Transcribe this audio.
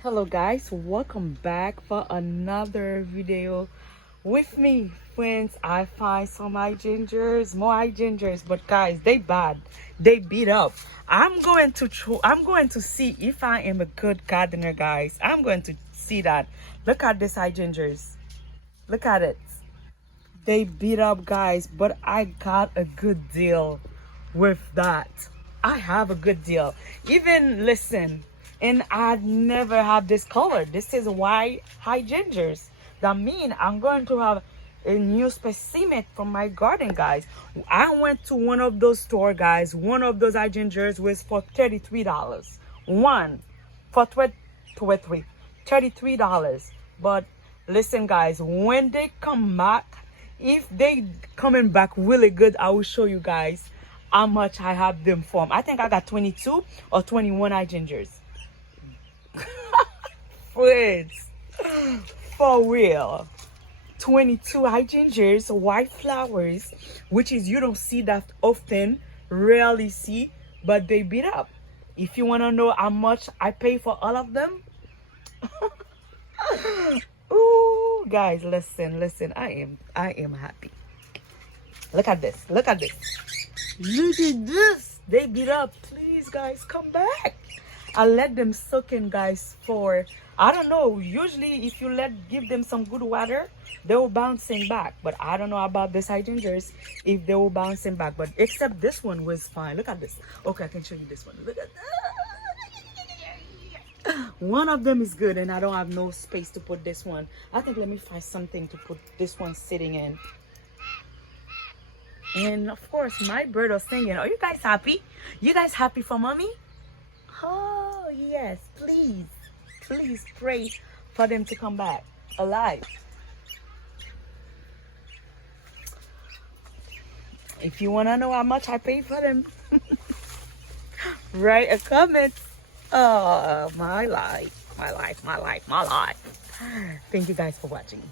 Hello guys, welcome back for another video with me. Friends, I find some hydrangeas, more hydrangeas, but guys, they bad. They beat up. I'm going to see if I am a good gardener, guys. I'm going to see that. Look at this hydrangeas. Look at it. They beat up, guys, but I got a good deal with that. I have a good deal. Even listen, and I never have this color. This is white hydrangeas. That means I'm going to have a new specimen from my garden, guys. I went to one of those store, guys. One of those hydrangeas was for $33. One for $33. But listen, guys, when they come back, if they coming back really good, I will show you guys how much I have them from. I think I got 22 or 21 hydrangeas. Friends, for real. 22 hydrangeas, white flowers, which is you don't see that often, rarely see, but they beat up. If you want to know how much I pay for all of them, ooh, guys, listen. I am happy. Look at this. Look at this. Look at this. They beat up. Please, guys, come back. I let them soak in, guys, for I don't know. Usually, if you give them some good water, they will bouncing back. But I don't know about this hydrangeas if they will bouncing back. But except this one was fine. Look at this. Okay, I can show you this one. Look at that. One of them is good, and I don't have no space to put this one. I think let me find something to put this one sitting in. And of course, my bird was singing. Are you guys happy? You guys happy for mommy? Oh yes, please pray for them to come back alive. If you want to know how much I pay for them, write a comment. Oh, my life. Thank you guys for watching.